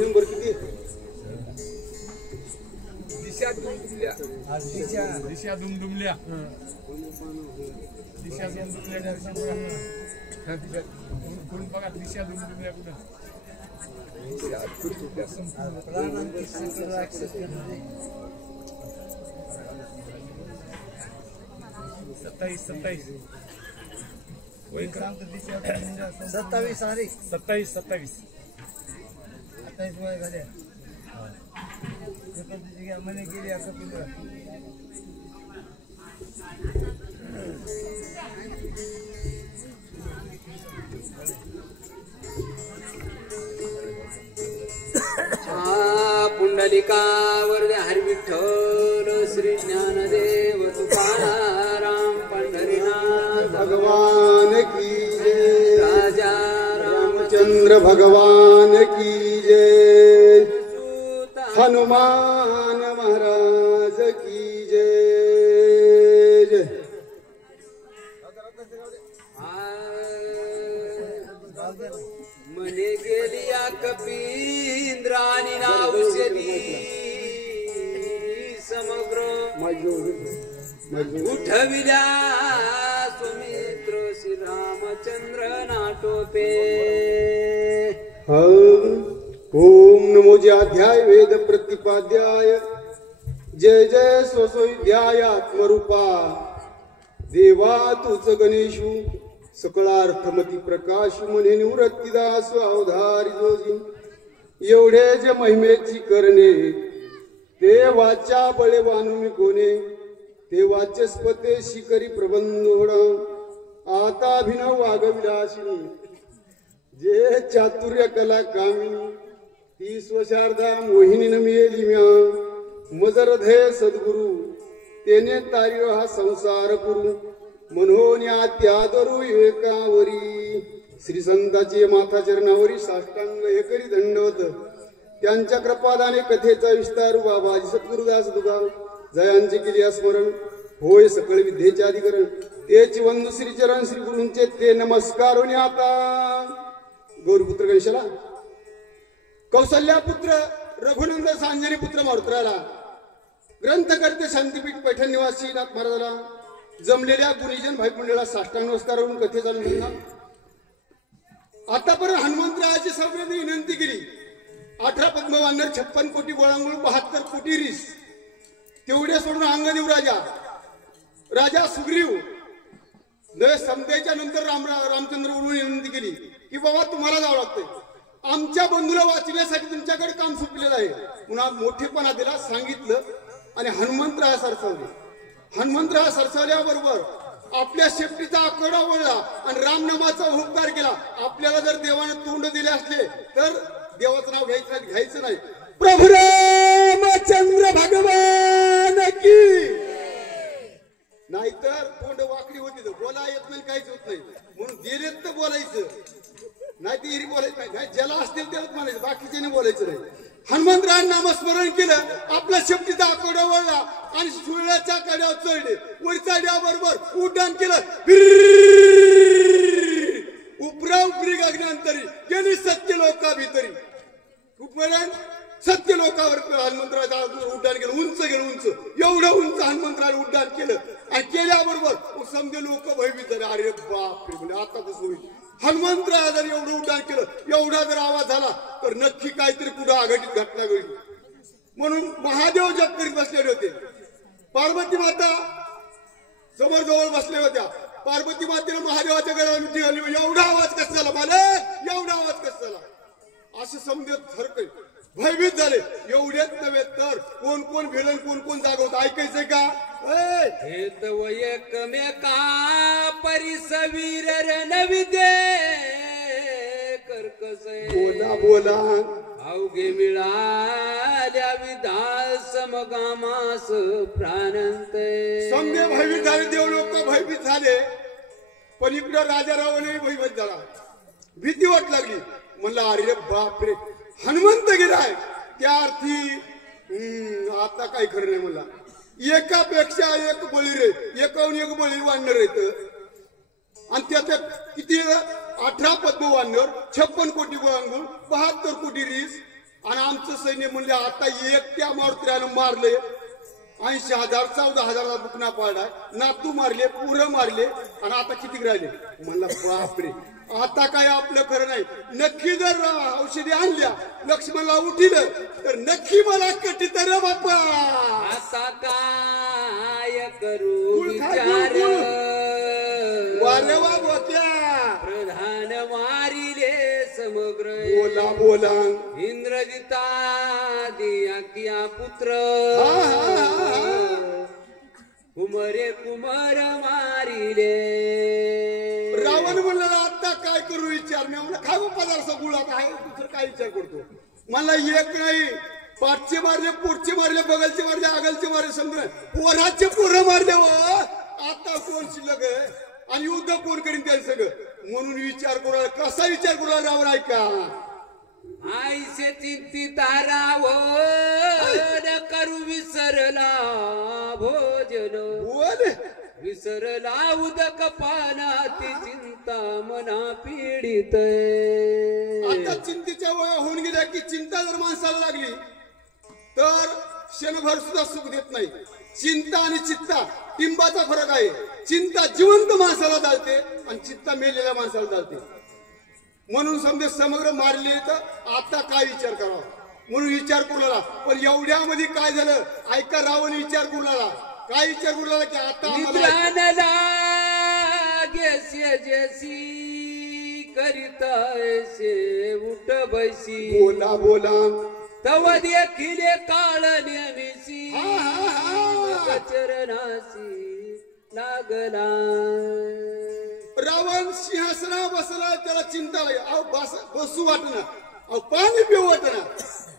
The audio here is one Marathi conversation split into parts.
नंबर किती? दिशा दुमदुमल्या. दिशा दुमदुमल्या. दिशा दुमदुमल्या. कोण बघा दिशा दुमदुमल्या कुठं? 27 वय झाले मने गेली असं पुंडलिकावर हरी विठ्ठल श्री ज्ञानदेव तुकाराम पंढरीनाथ भगवान की जय। राजा रामचंद्र भगवान की जय। हनुमान महाराज की जय। मने गेलिया कपींद्रानी नावशली समग्र उठविल्या सुमित्र श्री रामचंद्र नाटोपे। ओम नमो अध्याय वेद प्रतिपाद्याय जय जय स्वस्वविद्याय आत्मरूपा देवा तुझ गणेशू सकळार्थमती प्रकाश म्हणे निवृत्तीदास अवधारी जोजी। एवढे जे महिमेची करणे ते वाच्या बळे वानुमी कोणे ते वाचस्पते शिकरी प्रबंध होडा। आता अभिनव वागविलासिनी जे चातुर्य कला कामिनी ती स्वशारदा मोहिनी नमियेली म्या मजरधे सद्गुरु तेने तारियो हा संसार पुरु मनोन्या त्यादरू एकावरी। श्री संताचे माथा चरणावरी साष्टांग हे करी दंडवत त्यांच्या कृपादाने कथेचा विस्तार बाबाजी सद्गुरुदास तुकाराम जयांचे केले स्मरण होय सकळ विद्येचे अधिकरण तेची वंदू श्री चरण श्री गुरूंचे ते नमस्कार होणे। आता गौरपुत्र गणेशाला कौशल्या पुत्र रघुनंद सांजनी पुत्र मारुत्राला ग्रंथकर्ते शांतीपीठ पैठण निवासी नाथ महाराजाला जमलेल्या गुरुजन भाईपुंडेला साष्टांग नमस्कार होऊन कथे चालू म्हणणार। आतापर्यंत हनुमंतरायाची सगळ्यांनी विनंती केली 18 पद्मवानर 56 कोटी गोळांगुळ 72 कोटी रीस तेवढे सोडून अंगदेव राजा सुग्रीव समतेच्या नंतर रामचंद्र गुरुंनी विनंती केली की बाबा तुम्हाला जावं लागतंय आमच्या बंधूला वाचण्यासाठी तुमच्याकडे काम सुटलेलं आहे। पुन्हा मोठेपणा दिला सांगितलं आणि हनुमंतराया सरसावले। हनुमंतराया सरसावल्याबरोबर आपल्या शेपटीचा आकडा वळला आणि रामनामाचा हुंकार केला। आपल्याला जर देवाने तोंड दिले असले तर देवाचं नाव घ्यायचं नाही। प्रभू रामचंद्र भगवान की नाहीतर तोंड वाकडी होती तर बोला येत नाही काहीच होत नाही म्हणून दिलेत तर बोलायचं नाही ती हिरी बोलायचं नाही ज्याला असतील त्यालाच म्हणायचं बाकीचे बोलायचं नाही। हनुमंतराय नामस्मरण केलं आपल्या शेपटीचा आकडा वळला आणि सूर्याच्या कड्यावर चढले वर चढल्याबरोबर उड्डाण केलं उपरा उपरी गगनांतरी गेली सत्य लोका भितरी कुठपर्यंत सत्य लोकावर हनुमंतरायचं उड्डाण केलं उंच गेलं उंच एवढं उंच हनुमंतराय उड्डाण केलं आणि केल्याबरोबर समजे लोक भयभीत झाले अरे बापरे म्हणजे आता कसं होईल। हनुमंतराय जर एवढं उड्डाण केलं एवढा जर आवाज झाला तर नक्की काहीतरी पुढे आघाडीत घटना घडली म्हणून महादेव जप करीत बसलेले होते। पार्वती माता समोर जवळ बसल्या होत्या। पार्वती मातेने महादेवाच्या गळ्यावर मिठी घालली एवढा आवाज कसा झाला मालक एवढा आवाज कसा झाला असं समजत थरकल भयभीत झाले. एवढेच नव्हे तर कोण कोण भिलन कोण कोण जागवत ऐकायचंय का? हे तव एकमेका परिसवीर नविदे कर्कस बोला बोला. अवघे मिळाल्या विधा समगामास प्राणंत. समजे भयभीत झाले. देव लोक भयभीत झाले. पण इकडं राजारावाने भयभीत झाला. भीती वाट लागली. म्हणला अरे बापरे हनुमंत गेलाय. त्या अर्थी आता काही खरं नाही. म्हणला एकापेक्षा एक बळी रे. एकाहून एक बळी वानर येत. आणि त्यात किती 18 पद्म वानर, 56 कोटी गोळांगुळ, 72 कोटी रीस. आणि आमचं सैन्य म्हणले आता एकट्या मारुत्र्यानं मारले 80,000 14,000 बुकना पाडलाय. नातू मारले, पुरं मारले. आणि आता किती राहिले? म्हणला बापरे आता काय आपलं खरं नाही. नक्की जर औषधी आणल्या लक्ष्मणला उठिलं तर नक्की मला कटीत रे बाप्पा. आता काय करू विचार वारवा गोत्या प्रधान मारिले समग्र. बोला बोला. इंद्रजिता दिया किया पुत्र कुमरे कुमर मारिले. रावण म्हणला आता काय करू विचार. मी म्हणलं खाऊ पदार्थ गुळात आहे दुसरं काय विचार करतो. मला एक नाही पाठचे मारले, पोटचे मारले, बगलचे मारले, आगलचे मारले, समजा पोराचे पोरं मारले. आता कोण शिल्लक आहे आणि युद्ध कोण करीन त्याला सगळं. म्हणून विचार करू. कसा विचार करू रावण ऐका. आईसे चिंतित राव करू विसरला भोजन. बोल विसरला उदक पानाती चिंता मना पीडित. आता चिंतेच्या वया होऊन गेल्या की चिंता जर माणसाला लागली तर क्षणभर सुद्धा सुख देत नाही. चिंता आणि चित्ता टिंबाचा फरक आहे. चिंता जिवंत माणसाला चालते आणि चित्ता मेलेल्या माणसाला चालते. म्हणून समजे समग्र मारले तर आता काय विचार करावा म्हणून विचार करू लागला. पण एवढ्यामध्ये काय झालं ऐका. रावण विचार करू लागला. काय विचार करू लागला की आता निद्रानला गेसे जैसी करितायसे उठ बैसी. बोला बोला. तव देखिले काळ नेमिसी चरणासी लागला. रावण सिंहासना बसला. त्याला चिंता लागली. अहो बसू वाटना. अहो पाणी पिऊ वाटना.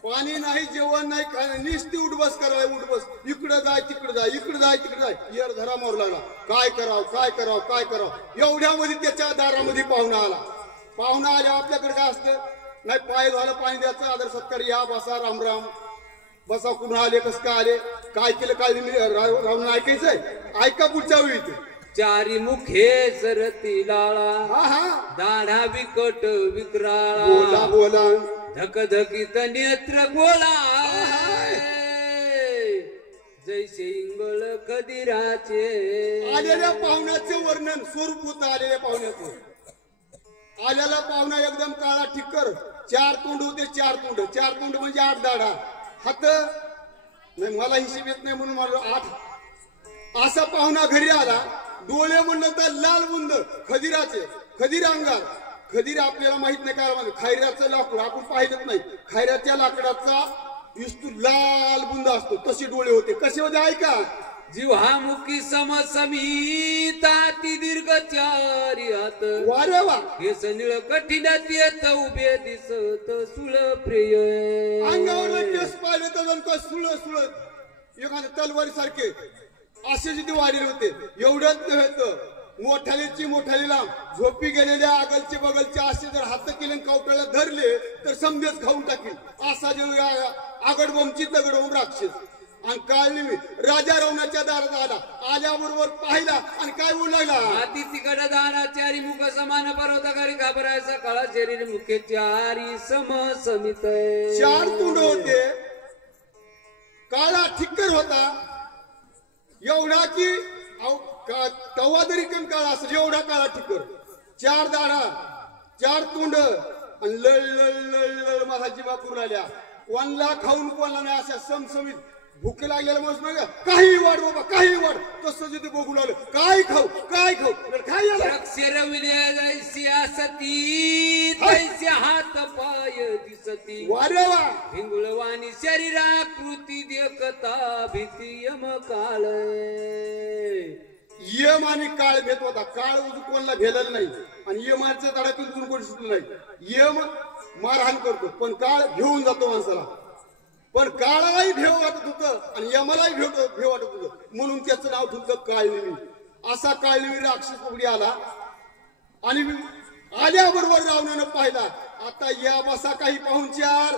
पाणी नाही, जेवण नाही, काय नाही. नुसती उठबस करायला. उठबस इकडं जाय तिकडं जाय, इकडं जाय तिकडं जाय. यार धरा मारू लागला. काय करावं काय करावं काय करावं. एवढ्यामध्ये त्याच्या दारामध्ये पाहुणा आला. पाहुणा आल्या आपल्याकडे काय असतं नाही. पाय झालं पाणी द्यायचं, आदर सत्कार, या बसा रामराम बसा. कुठून आले कसं काय आले काय केलं काय रावण ऐकायचंय. ऐका पुढच्या वेळी. चारी मुखे सरती लाळा हा हा दाढा विकट विक्राळा. बोला बोला. धकधकीत नेत्र गोळा जैसे इंगळ खदिराचे. आलेल्या पाहुण्याचं वर्णन स्वरूप होतं. आलेल्या पाहुण्याचं. आलेला पाहुणा एकदम काळा ठिक्कर. 4 तोंड होते. 4 तोंड. 4 तोंड म्हणजे 8 दाढा. हात नाही मला हिशेब येत नाही म्हणून मला 8. असा पाहुणा घरी आला. डोळे म्हणलं तर लाल बुंद खदिराचे. खदीर अंगार. खदीर आपल्याला माहित नाही काय म्हणजे खैऱ्याचं लाकूड आपण पाहिलंच नाही. खैऱ्याच्या लाकडाचा विस्तू लाल बुंद असतो. तसे डोळे होते. कसे होते ऐका. जिव्हामुखी समसमिता ती दीर्घ चारी हात. वारे वा. केस निळ कठीणात येत उभे दिसत सुळ प्रिय. अंगावर केस पाहिले तर जणू सुळ सुळ एखाद्या तलवारी सारखे असे जिथे वाढले होते. एवढंच नव्हे तर मोठालीची मोठाली लांब झोपी गेलेल्या आगलचे बगलचे असे जर हात केले कवटाला धरले तर समजेच खाऊन टाकील. असा जे आगडबोमची दगडबोम राक्षस. आणि काळनी राजा रावणाच्या दारात आला. आल्याबरोबर पाहिला आणि काय बोलू लागला. हाती तिकड दाना चारी मुख समान पर्वताकारी घाबरायचा काळा शरीर मुखे चारी सम समित. 4 तोंड होते. काळा ठिक्कर होता. एवढा की तवा तरी कमी काळा असेल. एवढा काळा ठिक्कर. 4 दाढा 4 तोंड आणि लळ लळ लळ लळ माझा जीवा करून आल्या. कोणला खाऊन कोणला नाही अशा समसमीत भूक लागलेला माणूस नाही काही वाढ बाबा काही वाढ तसं तिथे बघू लागलं काय खाऊ काय खाऊ काय सियासती तैसे हात पाय दिसती वारे वा हिंगुळवाणी शरीराकृती देखता भीती यम काळ यम आणि काळ भेट होता काळ उजू कोणाला भेलेलं नाही आणि यमाच्या तडातून कोणी सुटलं नाही यम मारहाण करतो पण काळ घेऊन जातो माणसाला पण काळालाही भेव वाटत होतं आणि यमालाही भेव वाटत होतं म्हणून त्याचं नाव ठेवलं काळनिमी असा काळनिमी राक्षस पुढे आला आणि आल्याबरोबर रावणानं पाहिला आता या बसा काही पाहुणचार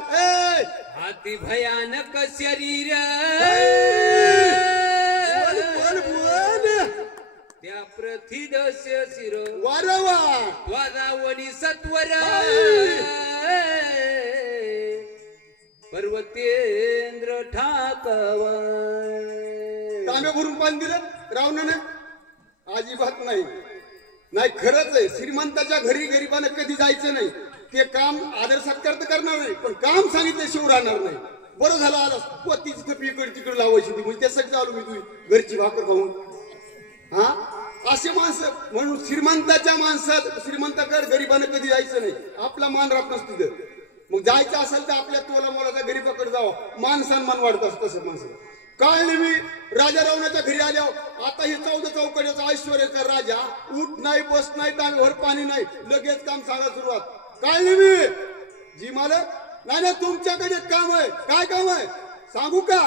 हाती भयानक शरीर त्या प्रथिदस्य शिर वारवा वादावनी सत्वर पर्वतेंद्र ठाकव तांब्या भरून पाणी दिलं रावणानं अजिबात नाही नाही खरंच आहे श्रीमंताच्या घरी गरीबानं कधी जायचं नाही ते काम आदर सत्कार तर करणार नाही पण काम सांगितल्याशिवाय राहणार नाही बरं झालं आला पतीची थपी इकडे तिकडे लावायची होती म्हणजे त्यासाठी आलो मी तुझी घरची भाकर खाऊन हा असे माणसं म्हणून श्रीमंताच्या माणसात श्रीमंताकडे गरीबानं कधी जायचं नाही आपला मान राहत नसतो तिथं मग जायचं असेल तर आपल्या तोला मोलाच्या गरीबाकडे जावं मान सन्मान वाढत असतो तसं माणसं काळनिमी राजा रावणाच्या घरी आल्यावर आता हे 14 चौकड्याचा ऐश्वर्याचा राजा उठ नाही बस नाही तांब्यावर पाणी नाही लगेच काम सांगा सुरुवात काळनिमी जी मालक नाही ना तुमच्याकडे काम आहे काय काम आहे सांगू का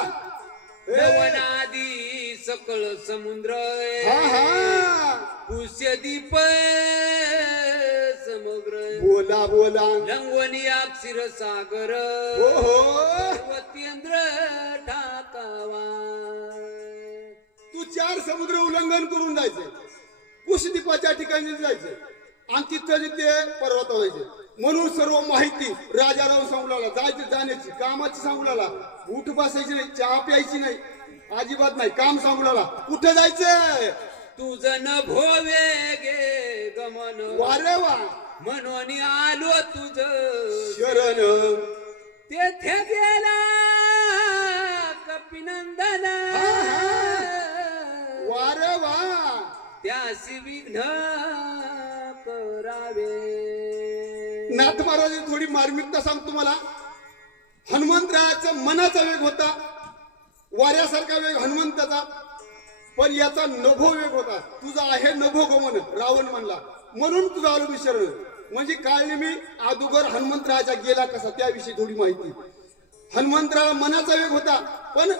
वनादी सकळ समुद्र पुष्यदीप समुद्र बोला बोला लंगवनी अक्षीर सागर पर्वतेंद्र ठाकावा तू 4 समुद्र उल्लंघन करून जायचंय कुशदीपाच्या ठिकाणी जायचंय आणि तिथं जिथे पर्वत व्हायचे म्हणून सर्व माहिती राजाराव सांगू लागला जायचं जाण्याची कामाची सांगू लागला उठ बसायची नाही चहा प्यायची नाही अजिबात नाही काम सांगू लागला कुठे जायचंय तुझं न भोवे गे गमन वारे वा म्हणून आलो तुझ शरण तेथे गेला कपिनंदन वारे वा त्यासी विघ्न करावे नाथ महाराज थोडी मार्मिकता सांगतो मला हनुमंतरायाचा मनाचा वेग होता वाऱ्यासारखा वेग हनुमंताचा पण याचा नभो वेग होता तुझा आहे नभो गमन रावण म्हणला म्हणून तुझा आलो मी शरण म्हणजे काळनिमी अगोदर हनुमंतरायाचा गेला कसा त्याविषयी थोडी माहिती हनुमंतराया मनाचा वेग होता पण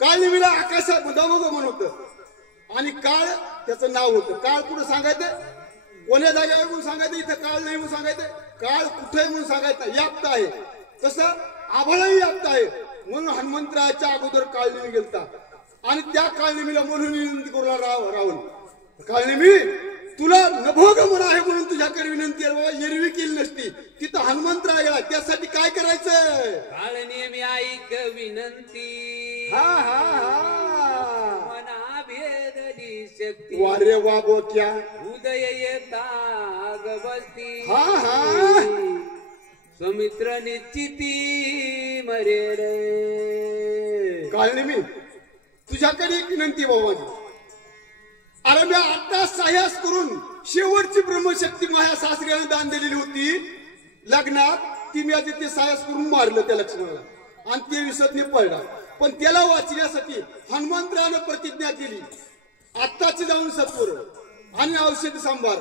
काळनिमीला आकाशात नभो गमन होतं आणि काळ त्याचं नाव होतं काळ कुठं सांगायचं कोण्या जागेवर म्हणून सांगायचं इथं काळ नाही म्हणून सांगायचं काळ कुठे म्हणून सांगायचं याप्त आहे तसं आभाळही याप्त आहे म्हणून हनुमंतरायाच्या अगोदर काळनिमी गेलता आणि त्या काळनिमीला म्हणून विनंती करू रावण काळनिमी तुला नभोगमन आहे म्हणून तुझ्याकडे विनंती आहे बाबा एरवी केली नसती तिथं हनुमंतराय गेला त्यासाठी काय करायचं काळनिमी ऐक विनंती हा हा हा मना भेदली शक्ती वारे वा बोक्या उदय येता गबस्ती हा हा सौमित्र निश्चिती मरे रे काळनिमी तुझ्याकडे एक विनंती बाबा माझी अरे मी आता साहस करून शेवटची ब्रह्मशक्ती माझ्या सासऱ्याने दान दिलेली होती लग्नात ती मी आधी ते साहस करून मारलं त्या लक्ष्मणाला आणि ते विसरणे पडला पण त्याला वाचण्यासाठी हनुमंतरानं प्रतिज्ञा केली आत्ताची जाऊन सत्वर आणि औषध सांभार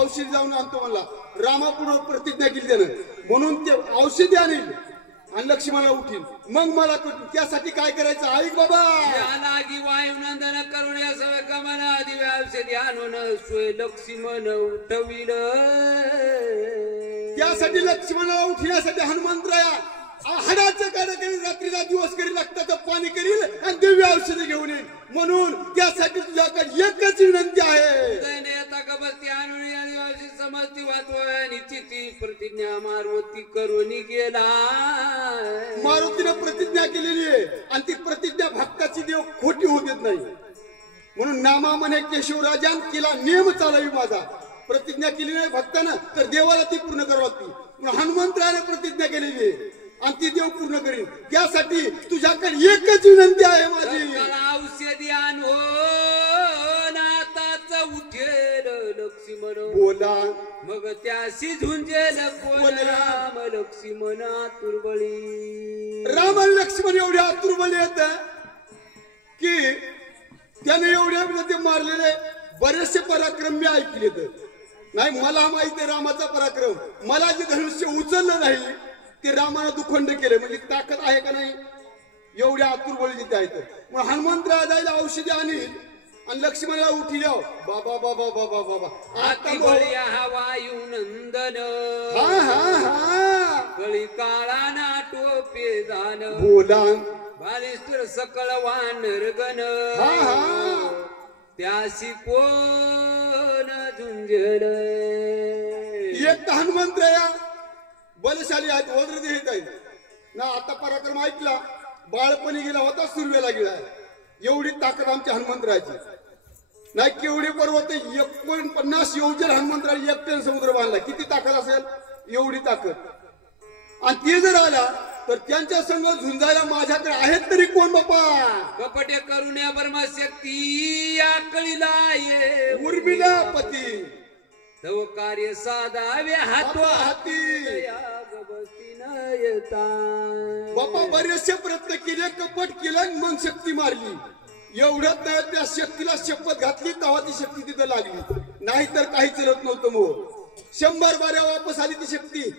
औषध जाऊन आणतो म्हणला रामापुढे प्रतिज्ञा केली त्यानं म्हणून ते औषधी आणील आणि लक्ष्मणाला उठील मग मला त्यासाठी काय करायचं ऐक बाबा लागी वायुनंदन करून या सगळं गमन आधी औषधी आणून सोय लक्ष्मण उठविल त्यासाठी लक्ष्मणाला उठण्यासाठी हनुमंतराया हाडाचं कार्य करील रात्रीला दिवस करील लागतं पाणी करील आणि दिव्य औषध घेऊन येईल म्हणून त्यासाठी तुझ्याकडे एकच विनंती आहे गबस्ती आणून आदिवासी समजती वाचवानी चिती प्रतिज्ञा मारुती करून गेला मारुतीनं प्रतिज्ञा केलेली आहे आणि ती प्रतिज्ञा भक्ताची देव खोटी होत येत नाही म्हणून नामा म्हणे केशवराजान केला नियम चालावी माझा प्रतिज्ञा केली नाही भक्तानं तर देवाला ती पूर्ण करावी लागती हनुमंतराने प्रतिज्ञा केलेली आहे आणि ती देव पूर्ण करीन. त्यासाठी तुझ्याकडे एकच विनंती आहे माझी. औषधी आणो नाताच उठेल लक्ष्मण बोला मग त्याशी झुंजेल कोण राम लक्ष्मण आतुरबळी. राम आणि लक्ष्मण एवढे आतुरबळी येत की त्याने एवढे ते मारलेले बरेचसे पराक्रम मी ऐकले. तर नाही मला माहिती आहे रामाचा पराक्रम. मला जे धनुष्य उचललं नाही ते रामानं दुखंड केले. म्हणजे ताकद आहे का नाही एवढ्या आतुरबळी जिथे आहेत. मग हनुमंतराव जायला औषधी आणील आणि लक्ष्मणाला उठी जाव. बाबा बाबा बाबा बाबा आता हा वायू नंदन हा हा हा गळी काळा ना टोपे दान बोला बालिष्ठ सकळ वानर गण हा हा त्याशी कोण झुंजल. एक तर हनुमंतराया बलशाली आहेत वज्र देत आहेत ना. आता पराक्रम ऐकला बाळपणी गेला होता सुरवेला गेला. एवढी ताकद आमच्या हनुमंतरायाची नाही. केवढे पर्वत 49 योजन हनुमंतराला एकट्याने समुद्र बांधला. किती ताकद असेल एवढी ताकद. आणि ते जर आला तर त्यांच्या संग झुंजायला माझ्याकडे आहेत तरी कोण बापा. कपटे करुण्या ब्रह्मशक्ती आकळीला ये उर्मिला पती तव कार्य साधावे हातो हाती बसती न येता. बापा बरेचसे प्रयत्न केले कपट केलं मग शक्ती मारली. एवढ्यात त्या शक्तीला शपथ घातली तेव्हा ती शक्ती तिथं लागली. नाहीतर काही चलत नव्हतं. मग 100 बाऱ्या वापस आली ती शक्ती.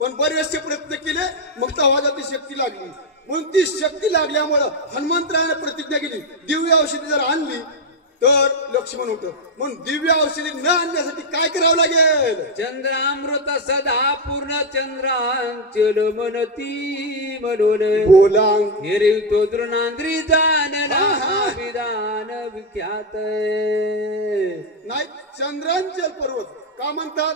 पण बरेचसे प्रयत्न केले मग तेव्हा ती शक्ती लागली. म्हणून ती शक्ती लागल्यामुळं हनुमंतरायाने प्रतिज्ञा केली दिव्य औषधी जर आणली तर लक्ष्मण होतं. म्हणून दिव्य औषधी न आणण्यासाठी काय करावं लागेल. चंद्रामृत सदा पूर्ण चंद्रांचल मनती म्हणून बोला हिरवतो द्रोणांद्री जानना विधान विख्यात. नाही चंद्रांचल पर्वत का म्हणतात.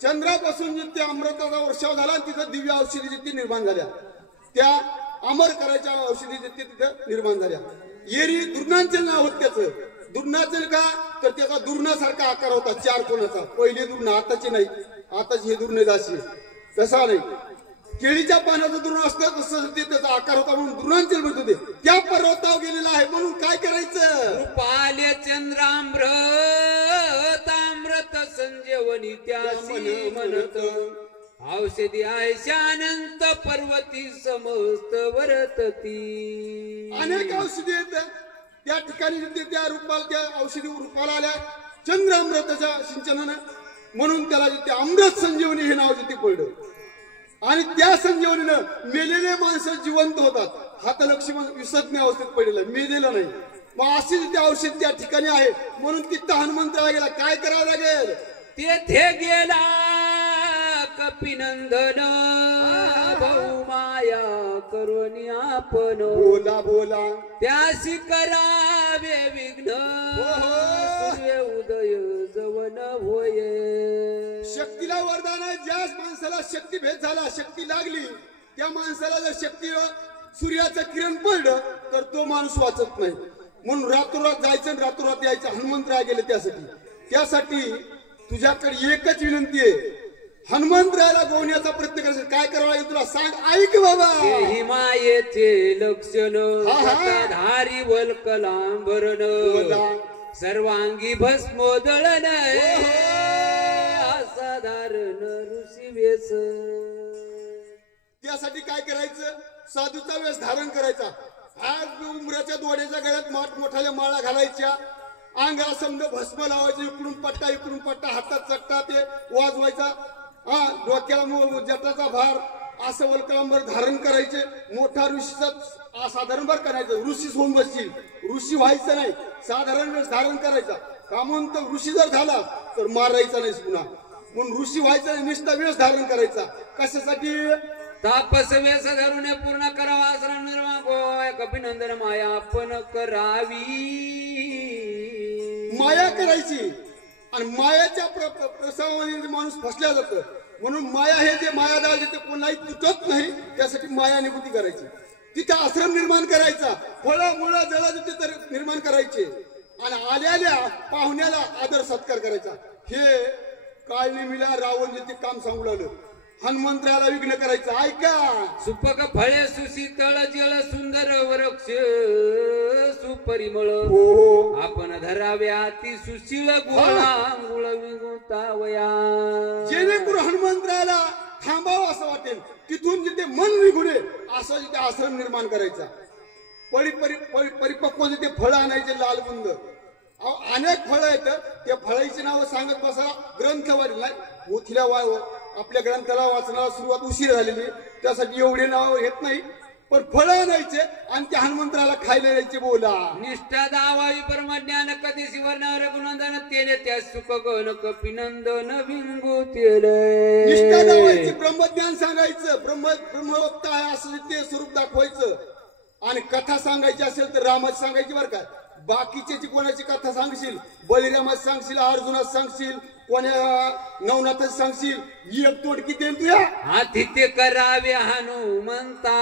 चंद्रापासून जिथे अमृताचा वर्षाव झाला तिथं दिव्य औषधी जिथे निर्माण झाल्या. त्या अमर करायच्या औषधी जिथे तिथं निर्माण झाल्या. येरी दुर्नांचल नाव होत त्याचं. दुर्नाचल का तर त्याचा दुर्णासारखा आकार होता 4 कोणाचा. पहिले दुर्णा आताचे नाही. आताचे हे दुर्णे दासी तसा नाही. केळीच्या पानाचं दुर्ण असतं तसं ते त्याचा आकार होता म्हणून दुर्णांचल म्हणत होते. त्या पर्वतावर गेलेला आहे. म्हणून काय करायचं. पाले चंद्रामृत अमृत संजीवनी त्यासी म्हणत औषधी आयशानंत पर्वती समस्त वरतती. अनेक औषधी आहेत त्या ठिकाणी त्या रूपाला त्या औषधी रूपाला आल्या चंद्रामृताच्या सिंचनानं. म्हणून त्याला जिथे अमृत संजीवनी हे नाव जिथे पडलं. आणि त्या संजीवनीनं मेलेले माणसं जिवंत होतात. हा तर लक्ष्मण विसज्ञ अवस्थेत पडलेला मेलेला नाही. मग अशी जिथे औषध त्या ठिकाणी आहे म्हणून तिथं हनुमंतराला गेला. काय करावं लागेल. तेथे गेला कपिनंदन भाऊ माया करुणी आपण बोला बोला त्याशी करावे विघ्न सूर्य उदय जवन होय. शक्तीला वरदान आहे. ज्या माणसाला शक्ती भेट झाला शक्ती लागली त्या माणसाला जर शक्ती सूर्याचं किरण पडलं तर तो माणूस वाचत नाही. म्हणून रातोरात जायचं आणि रातोरात यायचं. हनुमंतराय गेले त्यासाठी तुझ्याकडे एकच विनंती आहे. हनुमंतरायाला गोवण्याचा प्रयत्न करायचा. काय करावं लागेल तुला सांग. ऐक बाबा. ही मायेचे लक्षण धारी वल्कलांबरण सर्वांगी भस्मोदळन असाधारण ऋषी वेश. त्यासाठी काय करायचं. साधूचा वेश धारण करायचा. आज उमराच्या दोड्याच्या गळ्यात मोठ्याल्या माळा घालायच्या. अंगाला समजा भस्म लावायचं. इकडून पट्टा हातात चट्टा ते वाजवायचा. डोक्याला जटाचा भार असं वल्कलांबर धारण करायचे. मोठा ऋषीचा साधारण भार करायचं. ऋषीच होऊन बसतील. ऋषी व्हायचं नाही. साधारण वेळ धारण करायचा. का म्हणून ऋषी जर झाला तर मारायचा नाही पुन्हा. म्हणून ऋषी व्हायचं नाही. निष्ठा वेश धारण करायचा. कशासाठी. तापस वेश धरून पूर्ण करावा आश्रम निर्माण गोय कपिनंदन माया आपण करावी. माया करायची. आणि मायाच्या प्रसंगामध्ये माणूस फसल्या जातं. म्हणून माया हे जे मायादार जिथे कोणाही तुटत नाही त्यासाठी माया निवृत्ती करायची. तिथे आश्रम निर्माण करायचा. फळं मुळं जळ जिथे तर निर्माण करायचे. आणि आल्याल्या पाहुण्याला आदर सत्कार करायचा. हे काळनिमीला रावण जिथे काम सांगू लागलं. हनुमंतराला विघ्न करायचं. ऐका, सुपक फळे सुशीतळ जल सुंदर वृक्ष सुपरिमळ हो हो, आपण धराव्या ती सुशील गुळांगुळ विगुतावया. जेणेकरून हनुमंतराला थांबावं असं वाटेल, तिथून जिथे मन निघून असं जिथे आश्रम निर्माण करायचा. परिपक्व जिथे फळं आणायचे लालबुंद. अनेक फळं आहेत, त्या फळाची नावं सांगत बसा ग्रंथ वाढील नाही. उथल्या आपल्या ग्रंथाला वाचनाला सुरुवात उशीर झालेली, त्यासाठी एवढे नाव घेत नाही. पण फळं आणायचे आणि त्या हनुमंतराला खायला द्यायचे. बोला, निष्ठा दावावी परमज्ञान कधीशी वर्ण रघुनंदन तेने त्या सुख गण कपिनंदन विंगू तेले. निष्ठा दावायची, ब्रह्मज्ञान सांगायचं, ब्रह्मवक्ता आहे असं ते स्वरूप दाखवायचं. आणि कथा सांगायची असेल तर रामाची सांगायची बरं का. बाकीची कोणाची कथा सांगशील, बळीरामाची सांगशील, अर्जुनाची सांगशील, कोण्या नवनाथाची सांगशील, एक तोडकी देईन तुया. हाती ते करावे हनुमंता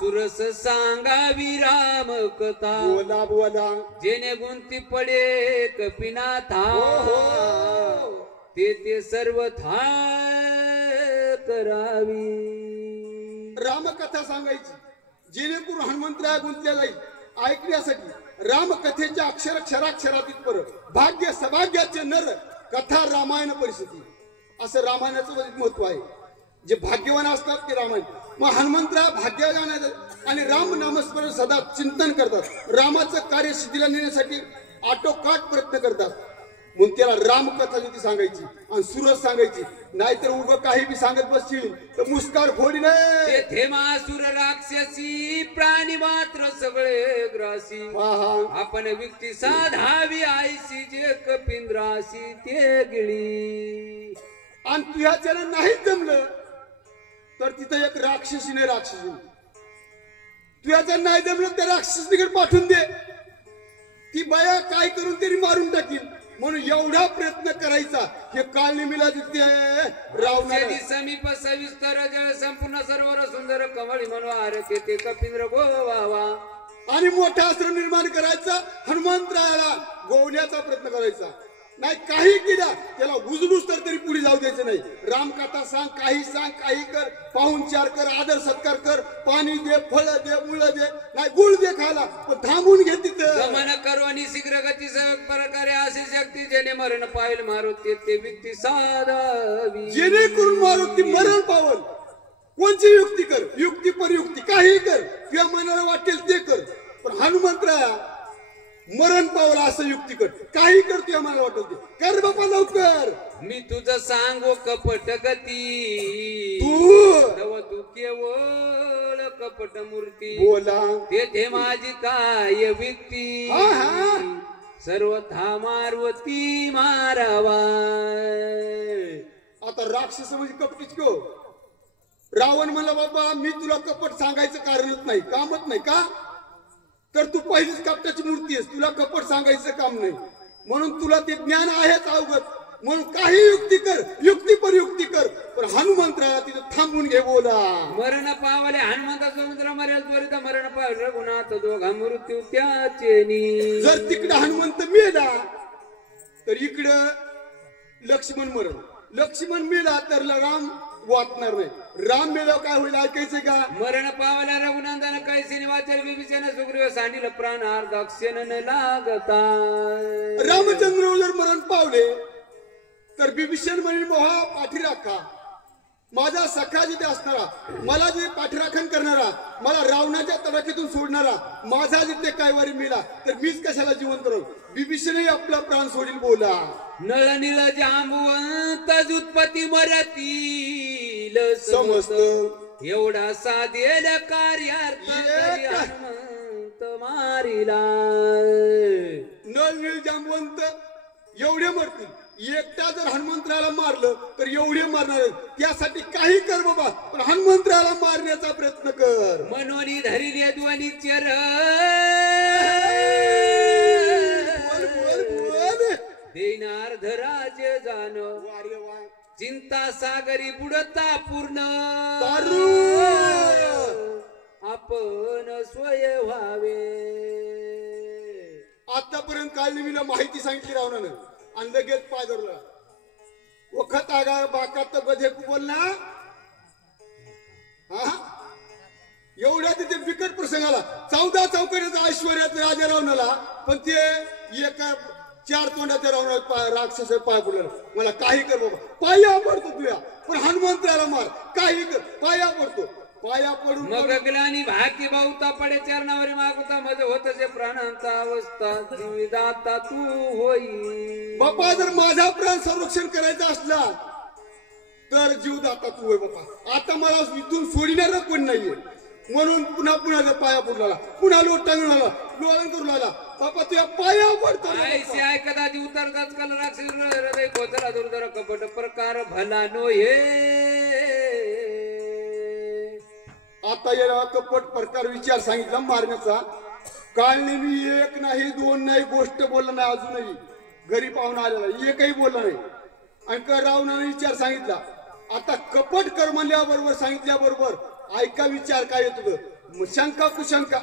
सुरस सांगावी राम कथा. बोला बोला, जेणे गुंती पडे कपिनाथा ते सर्व थाय करावी. रामकथा सांगायची, जेणेकरून हनुमंतराया गुंतल्या जाईल. ऐकण्यासाठी रामकथेच्या अक्षराक्षरातीत परत भाग्य सभाग्याचे नर कथा रामायण परिस्थिती असं रामायणाचं महत्व आहे. जे भाग्यवान असतात ते रामायण. मग हनुमंतराय भाग्यवान आणि राम नामस्मरण सदा चिंतन करतात. रामाचं कार्य सिद्धीला नेण्यासाठी आटोकाट प्रयत्न करतात. म्हणून त्याला रामकथा ती सांगायची आणि सुरस सांगायची. नाहीतर उभं काही बी सांगत बसशील तर मुस्कार फोडी नाही. तेथे मासुर राक्षसी प्राणी मात्र सगळे ग्रासी. आपण व्यक्ती साधावी आईशी जे कपिंद्राशी ते गिळी. आणि तुझ्याच्यानं नाहीच जमलं तर तिथं एक राक्षसीने तुझ्याचं नाही जमलं त्या राक्षसीकडे पाठवून दे. ती बाया काय करून तरी मारून टाकील. म्हणून एवढा प्रयत्न करायचा. हे कालनिमीला जिथे रावणारी समीप सविस्तर जळ संपूर्ण सरोवर सुंदर कमळी मनोहार ते कपिंद्र गोवावा. आणि मोठा आश्रम निर्माण करायचा. हनुमंतरायाला गोवण्याचा प्रयत्न करायचा. नाही काही केला त्याला उजलूस तर तरी पुढे जाऊ द्यायचं नाही. रामकथा सांग, काही कर, पाहुणचार कर, आदर सत्कार कर, पाणी दे, फळ दे, मुळ दे, नाही गुळ दे खायला, पण थांबून घे तिथं. गमन करू आणि शीघ्र गती प्रकारे अशी शक्ती जेणे मरण पावेल मारुती ते व्यक्ती साधावी. जेणेकरून मारुती मरण पावल. कोणची युक्ती कर, युक्ती परयुक्ती काही कर, किंवा मनाला वाटेल ते कर, पण हनुमंतराया मरण पावला असं युक्ती कर, काही कर तुझ्या मनाला वाटेल ते कर. बापा लवकर, मी तुझं सांगो कपट गती तू केवळ कपट मूर्ती. बोला, तेथे माझी काय व्यक्ती सर्व मारवती मारावा. आता राक्षस म्हणजे कपटीच गो. रावण म्हणला बाबा मी तुला कपट सांगायचं कारणच नाही, कामच नाही का, तर तू पहिलीच कपटाची मूर्ती आहेस, तुला कपट सांगायचं काम नाही. म्हणून तुला ते ज्ञान आहेच अवगत. म्हणून काही युक्ती कर, युक्ती परयुक्ती कर, पण हनुमंतराला तिथं थांबून घे. बोला, मरण पावले हनुमंत समुद्र मरेल त्वरित मरण पावले रघुनाथ दोघा मृत्यू त्याचे. जर तिकडं हनुमंत मेला तर इकडं लक्ष्मण मरण. लक्ष्मण मेला तर राम वाचणार नाही. राम मेल्यावर काय होईल ऐकायचंय का. मरण पावल्या रघुनंदन कैसी वाचल विभीषण सुग्रीव सांडिल प्राण दक्षिण लागता. रामचंद्र जर मरण पावले तर विभीषण म्हणजे मोहा पाठीराखा, माझा सखा जिथे असणारा, मला जे पाठीराखण करणारा, मला रावणाच्या तडाखीतून सोडणारा, माझा जिथे काय वारी मिळाला तर मीच कशाला जिवंत राहू. विभीषणही आपला प्राण सोडील. बोला, नळनील जांबुवंत उत्पत्ती मरातील समस्त एवढा साधेल कार्यार्थ हनुमंत मारिला. नळनील जांबवंत एवढे मरतील. एकटा जर हनुमंतराला मारलं तर एवढे मारणार. त्यासाठी काही कर बाबा, पण हनुमंतराला मारण्याचा प्रयत्न कर. मनोनी धरिले ध्वनी चर देनार्ध राज जाण चिंता सागरी बुडता पूर्ण आपण स्वय व्हावे. आतापर्यंत काल मी माहिती सांगितली रावणानं आणि लगेच पाय धरला. वखत आगा बाकात गधे बोलना हा एवढ्या तिथे बिकट प्रसंग आला 14 चौकड्याचा ऐश्वर्यात राजा रावणाला पण ते एका 4 तोंडाच्या रावणात राक्षस पाय पडला मला काही कर बाबा पाया पडतो तुया पण हनुमंताला मार काही कर पाया पडतो पाया पडून मग अगलानी भाकी बाहुता पडे चरणावरी मागुता मज होतसे प्राणांचा अवस्था जीविदाता तू होई बापा जर माझा प्राण संरक्षण करायचा असला तर जीवदाता तू होय बापा आता मला इथून सोडणार कोण नाहीये म्हणून पुन्हा पुन्हा पाया पडला पुन्हा लोटांगून आला लोळण करू लागला बापा तुझ्या पाया पडतो ऐसे ऐकदा दी उतरताच कल राक्षस हृदय कोचला दुर्धर कपट प्रकार भला नो हे आता या कपट प्रकार विचार सांगितला मारण्याचा कालने मी एक नाही दोन नाही गोष्ट बोलला नाही अजूनही घरी पाहून आलेला एकही बोलला नाही आणि रावणाने विचार सांगितला आता कपट कर म्हणल्याबरोबर सांगितल्याबरोबर ऐका विचार काय येत तुझं शंका कुशंका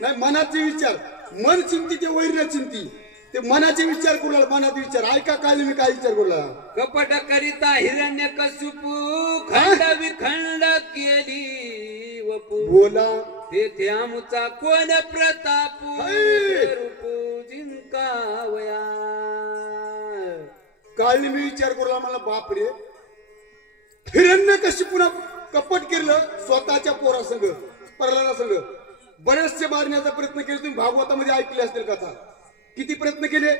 नाही मनाचे विचार मन चिंती ते वैर चिंती ते मनाचे विचार करू लागला मनात विचार ऐका काय मी काय विचार करू लागला कपट करिता हिरण्य कसूपू खंड विखंड केली वपू बोला तेथे आमुचा कोण प्रतापू रूपू जिंकावया काल मी विचार करू लागला मला बापरे हिरण्य कशी पुन्हा कपट केलं स्वतःच्या पोरासंग प्रल्हादासंग बरेचसे मारण्याचा प्रयत्न केले तुम्ही भागवतामध्ये ऐकले असतील कथा किती प्रयत्न केले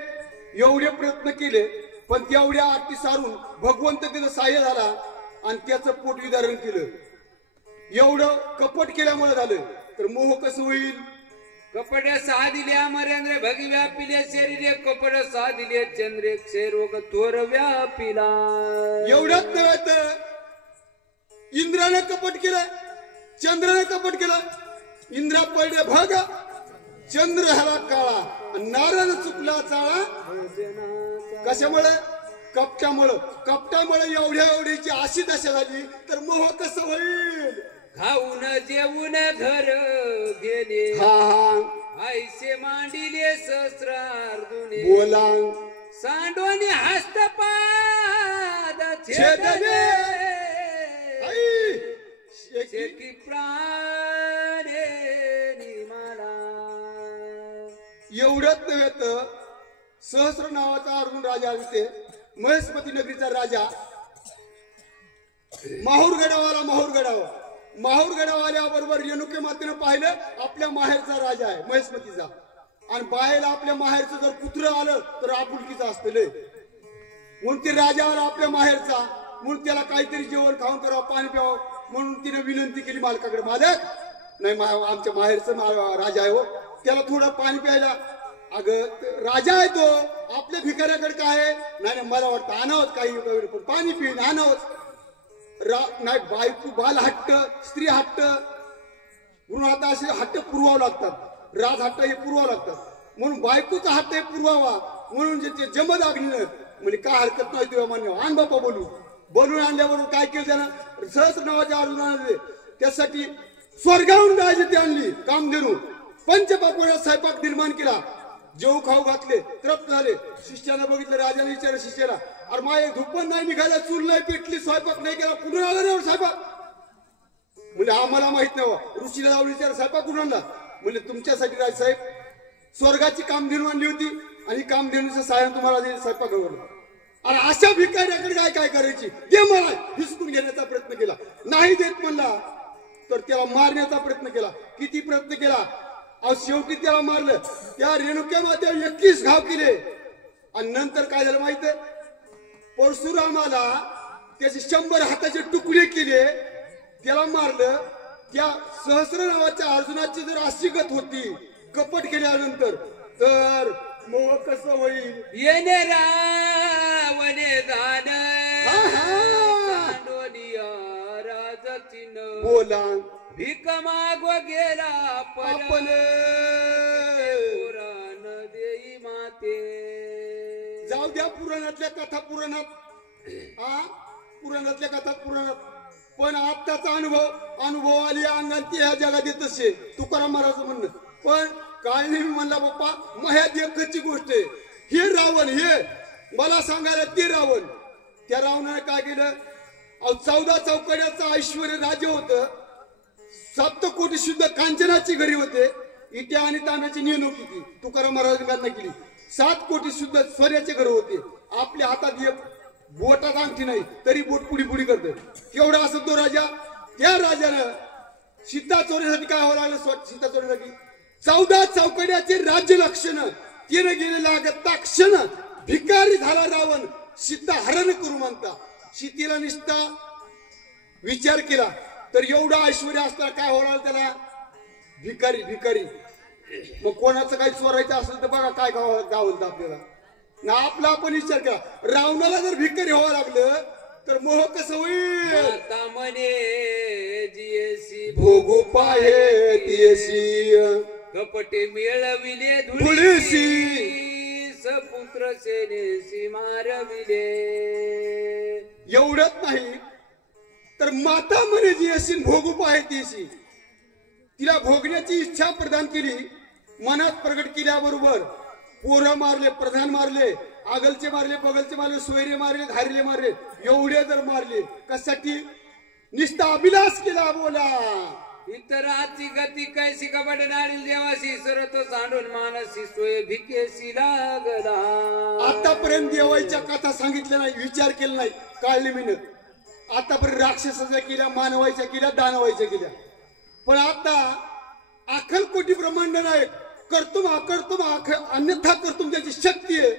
एवढे प्रयत्न केले पण तेवढ्या आरती सारून भगवंत त्याचं सहाय्य झाला आणि त्याचं पोट विदारण केलं एवढं कपट केल्यामुळे झालं तर मोह कसं होईल कपट सहा दिले अमरेंद्र भगी व्यापिले शरीरे कपट सहा दिले चंद्रे क्षयरोग थोर व्यापिला एवढ्याच नव्हे तर इंद्राने कपट केलं चंद्राने कपट केलं इंद्रा पडले भग चंद्र ह्याला काळा नारायण चुकला चाळा कशामुळे कपटामुळे एवढ्या एवढीची अशी दशा झाली तर मोह कसं होईल खाऊन जेवून घर गेले आईसे मांडिले सहस्रार्जुने बोला सांडोनी हस्तपाद छेदले शेकी प्राणे निमाला एवढंच नव्हे तर सहस्र नावाचा अर्जुन राजा होते महेशमती नगरीचा राजा माहूर गडावाल्याबरोबर रेणुके मातेनं पाहिलं आपल्या माहेरचा राजा आहे महेशमतीचा आणि बाहेर आपल्या माहेरचं जर कुत्रं आलं तर आपुलकीचं असतं लय म्हणून ते राजा आला आपल्या माहेरचा म्हणून त्याला काहीतरी जेवण खाऊन करावं पाणी प्यावं म्हणून तिने विनंती केली मालकाकडे मालक नाही आमच्या माहेरचं राजा आहे हो त्याला थोडं पाणी प्यायला अगं राजा आहे तो आपल्या भिकाऱ्याकडे काय आहे नाही मला वाटतं आणावत काही पण पाणी पिऊन आणावत नाही बायको बाल हट्ट स्त्री हट्ट म्हणून आता असे हट्ट पुरवावं लागतात राज हट्ट हे पुरवावं लागतात म्हणून बायकोचा हट्ट हे पुरवावा म्हणून जे जमद अग्नीनं म्हणजे काय हरकत नाही तुझ्या मान्य आण बापा बोलून आणल्याबरोबर काय केलं त्यानं सहस्र नावाच्या अर्जुनाने त्यासाठी स्वर्गाहून राजती आणली कामधेनू पंचपाकोळ्यात स्वयंपाक निर्माण केला जेऊ खाऊ घातले तृप्त झाले शिष्यानं बघितलं राजाने विचारलं शिष्याला अरे माय धुपण नाही निघाला चूल नाही पेटली स्वयंपाक नाही केला कुठून आला रे स्वयंपाक म्हणजे आम्हाला माहित नाही ऋषीला जाऊन विचार स्वयंपाक कुठून आणला म्हणजे तुमच्यासाठी राजसाहेब स्वर्गाची कामधेनू आणली होती आणि कामधेनूचं सायन तुम्हाला स्वयंपाक घडवलं आणि अशा भिकाऱ्याकडे काय करायची दे मला हिसकून घेण्याचा प्रयत्न केला नाही देत म्हणला तर त्याला मारण्याचा प्रयत्न केला किती प्रयत्न केला अहो शेवटी त्याला मारलं त्या रेणुक्या मात्या 21 घाव केले आणि नंतर काय झालं माहित परशुरामाला त्याचे 100 हाताचे तुकडे केले त्याला मारलं त्या सहस्र नावाच्या अर्जुनाची जर अशी गत होती कपट केल्यानंतर तर मोह कसं होईल येणे रावणे जाण राजचिन बोला भीक मागव गेला आपण पुराण देई माते जाऊ द्या पुराणातल्या कथा पुराणातल्या कथा पुराणात पण आत्ताचा अनुभव आली अंगात ती ह्या जगात येत असे तुकाराम महाराज म्हणणं पण काल नेहमी म्हणला बाप्पा मह्यात एकची गोष्ट आहे हे रावण हे मला सांगायला ते रावण त्या रावणाने काय केलं? 14 चौकड्याचं ऐश्वर राज्य होतं. 7 शुद्ध कांचनाची घरी होते. इट्या आणि तांब्याची निवडणूक होती. तुकाराम महाराजांनी केली. 7 शुद्ध सोन्याचे घर होते. आपल्या हातात एक बोटात अंगठी नाही तरी बोट पुढी पुढी करते. केवढा असं तो राजा. त्या राजानं सीता चोरीसाठी काय व्हावं लागलं? सीता चोरीसाठी 14 चौकड्याचे राज्य लक्षण तिने गेलेला क्षण भिकारी झाला रावण. सीता हरण करू म्हणता. सीतेला निष्ठा विचार केला तर एवढा ऐश्वर्य असताना काय होणार त्याला? भिकारी भिकारी. मग कोणाचं काही चोरायचं असेल तर बघा काय गावलं आपल्याला ना. आपला आपण विचार केला. रावणाला जर भिकारी व्हावं लागलं तर मोह कसं होईल? म्हणे जियसी भोगू पाहे तियसी कपटे मिळविले धुळीसी सपुत्र सेनेसी मारविले. एवढंच नाही तर माता म्हणे जी अशी भोगू पाहे तीशी. तिला भोगण्याची इच्छा प्रदान केली. मनात प्रगट केल्याबरोबर पोरं मारले, प्रधान मारले, आगलचे मारले, बगलचे मारले, सोयरे मारले, धारले मारले. एवढे जर मारले कशासाठी? निष्ठा अभिलाष केला. बोला इतराची गती कैसी कपट नाडील देवासी सरतो सांडून मानसी सोय भिकेसी लागला. आतापर्यंत देवाच्या कथा सांगितल्या नाही, विचार केला नाही, काढले मी. आतापर्यंत राक्षसाच्या केल्या, मानवायच्या केल्या, दानवायच्या केल्या. पण आता अखलकोटी ब्रह्मांड नाही. कर्तुम अकर्तुम अन्यथा कर्तुम त्याची शक्ती आहे.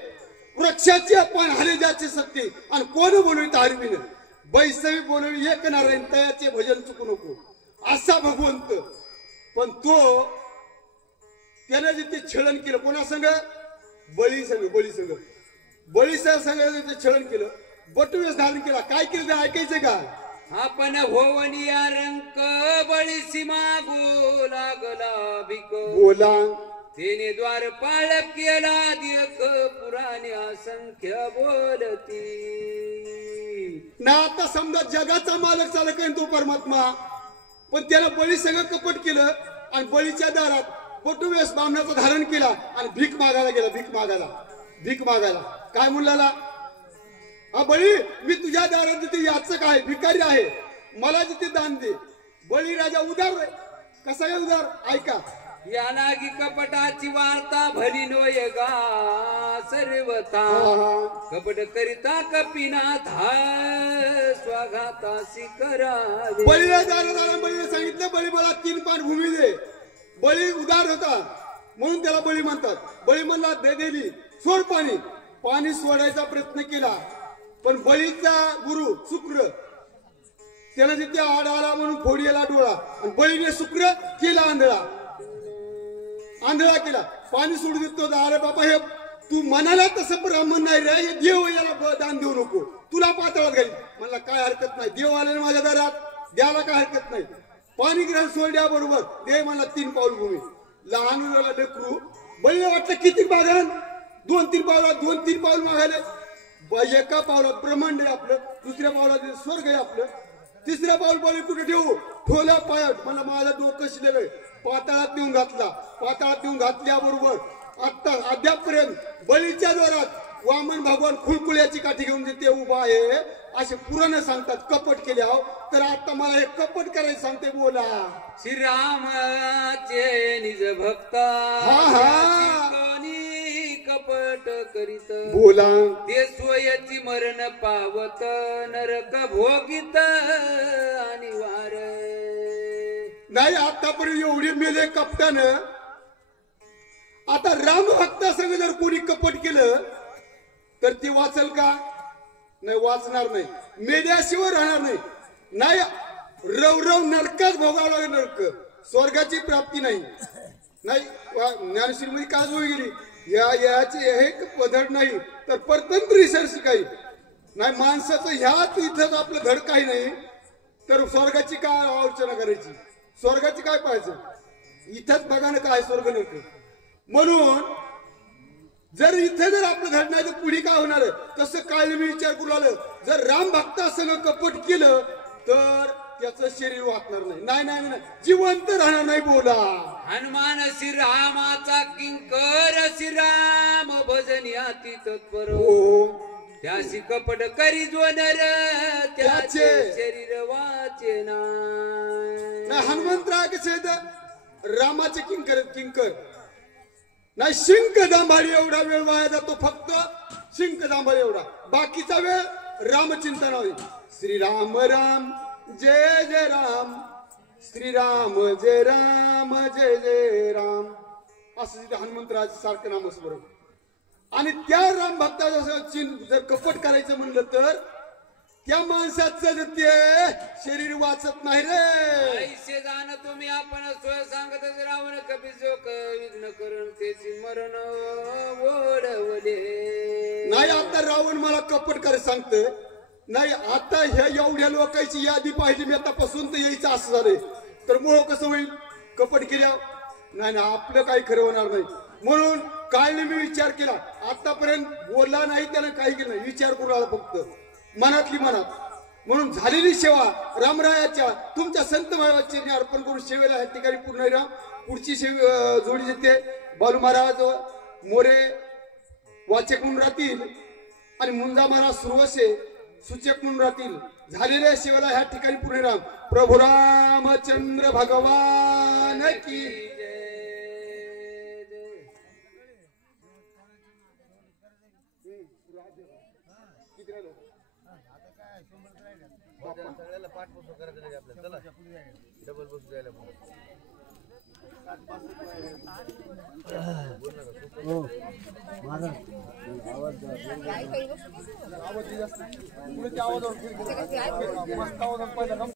वृक्षाची आपण हरे ज्याची शक्ती. आणि कोण बोलवित हरविन बैसवी बोलवी एक नारायण तयाचे भजन चुकू नको असा भगवंत. पण तो त्याने जिथे छळण केलं कोणा संग? बळी संग. बळी संग छळण केलं. बटुवेस धारण केला. काय केलं ते ऐकायचं का? आपण होवनिया रंक बळीसी मागू लागला भिक. बोला तेने द्वारपाळ केला दिक पुराणे असंख्य बोलती. ना आता समजा जगाचा मालक चालक आहे तो परमात्मा. पण त्याला बळी संग कपट केलं आणि बळीच्या दारात बटुवेस बामणाचं धारण केला आणि भीक मागायला गेला. भीक मागायला काय म्हणला? हा बळी मी तुझ्या दारात जिथे याचक आहे, भिकारी आहे, मला जिथे दान दे. बळी राजा उदार आहे. कसा काय उदार? ऐका. या लागी कपटाची वार्ता भली नोय गा सर्वथा. कपट करिता कपिनाथ स्वाघातासी करावे. बळीला दारा बळीने सांगितलं बळी मला 3 पान भूमी दे. बळी उदार होता म्हणून त्याला बळी म्हणतात. बळी म्हणला दिली सोड पाणी. पाणी सोडायचा प्रयत्न केला पण बळीचा गुरु शुक्र त्याला जिथे आड आला म्हणून फोडीला डोळा आणि बळीने शुक्र केला आंधळा केला. पाणी सोडू देतो. अरे बाबा हे तू म्हणाला तसं ब्राह्मण नाही रे, हे देव याला दान देऊ नको, तुला पातळात घाल. म्हणला काय हरकत नाही, देव आले माझ्या दारात द्यायला काय हरकत नाही. पाणी ग्रहण सोडल्याबरोबर देव मला 3 पाऊल भूमी. लहान मुलाला लेकरू बळीला वाटलं किती मागाल? 2-3 पाऊल मागायला. एका पावलात ब्रह्मांड आहे आपलं, दुसऱ्या पावलात स्वर्ग आहे आपलं, तिसऱ्या पाऊल बळी कुठे ठेवू? ठोल्या पायात. मला माझं डोकं शिलेलं पाताळात नेऊन घातला. पाताळात नेऊन घातल्याबरोबर आता अद्यापर्यंत बळीच्या द्वारात वामन भगवान खुळकुळ्याची काठी घेऊन जिथे उभा आहे असे पुराण सांगतात. कपट केले आहो तर आता मला हे कपट करायचं सांगते. बोला श्रीरामाचे निज भक्ता कपट करीत. बोला ते स्वयची मरण पावत नरक भोगित आणि वार. नाही आतापर्यंत एवढे मेले कपटानं. आता राम भक्तासंग जर कोणी कपट केलं तर ती वाचल का? नाही वाचणार नाही. मेल्याशिवाय राहणार नाही. नाही रव नरकाच भोगावं लागेल. नरक स्वर्गाची प्राप्ती नाही. ज्ञानश्री मध्ये काय जोडी गेली याची हे पधड नाही तर परतंत्र रिसर्च काही नाही. माणसाचं ह्याच इथंच आपलं धड काही नाही तर स्वर्गाची काय अर्चना करायची? स्वर्गाची काय पाहायचं? इथंच बघा ना काय स्वर्ग नव्हतं. म्हणून जर इथे जर आपलं धड नाही तर पुढे काय होणार? तसं काय मी विचार करू आलं. जर राम भक्तासंग कपट केलं तर त्याचं शरीर वाचणार नाही. नाही जिवंत राहणार नाही. बोला हनुमान श्रीरामाचा किंकर श्रीराम भजनी अति तत्पर. त्यासी कपट करी जो नर त्याचे त्याचे शरीर वाचे ना नाही. हनुमंतराय कसे आहेत? रामाचे किंकर नाही शिंक दांभारी एवढा वेळ वाया जातो, फक्त शिंक दांभारी एवढा, बाकीचा वेळ रामचिंतनावर. श्रीराम राम जय जय राम, श्रीराम जय राम जय जय राम, असं तिथे हनुमंतराज सारखं नामस्मरण. आणि त्या राम भक्ताचं जर कपट करायचं म्हणलं तर त्या माणसाचं ते शरीर वाचत नाही रे. ऐसे जाण तुम्ही आपण स्वय सांगत रावण कपी जो विघ्न करून त्याची मरण ओढवले. नाही आता रावण मला कपट करे सांगतोय, नाही आता ह्या एवढ्या लोकांची यादी पाहिली मी आतापासून तर यायचं असं झालंय, तर मोह कसं होईल कपट केल्या. नाही ना आपलं काही खरं होणार नाही. म्हणून काल मी विचार केला, आतापर्यंत बोलला नाही त्याला काही केलं नाही, विचार करू आला फक्त मनातली मनात. म्हणून झालेली सेवा रामरायाच्या तुमच्या संत महाराजांनी अर्पण करून सेवेला ह्या ठिकाणी पूर्ण राम. पुढची जोडी येते बालू महाराज मोरे वाचक म्हणून राहतील आणि मुंजा महाराज सुरवसे सूचक म्हणून राहतील. झालेल्या सेवेला ह्या ठिकाणी पूर्ण राम. प्रभू रामचंद्र भगवान की सगळ्याला पाठ पुस्तक करायचं नाही आपल्याला. चला डबल बसू द्यायला आवाज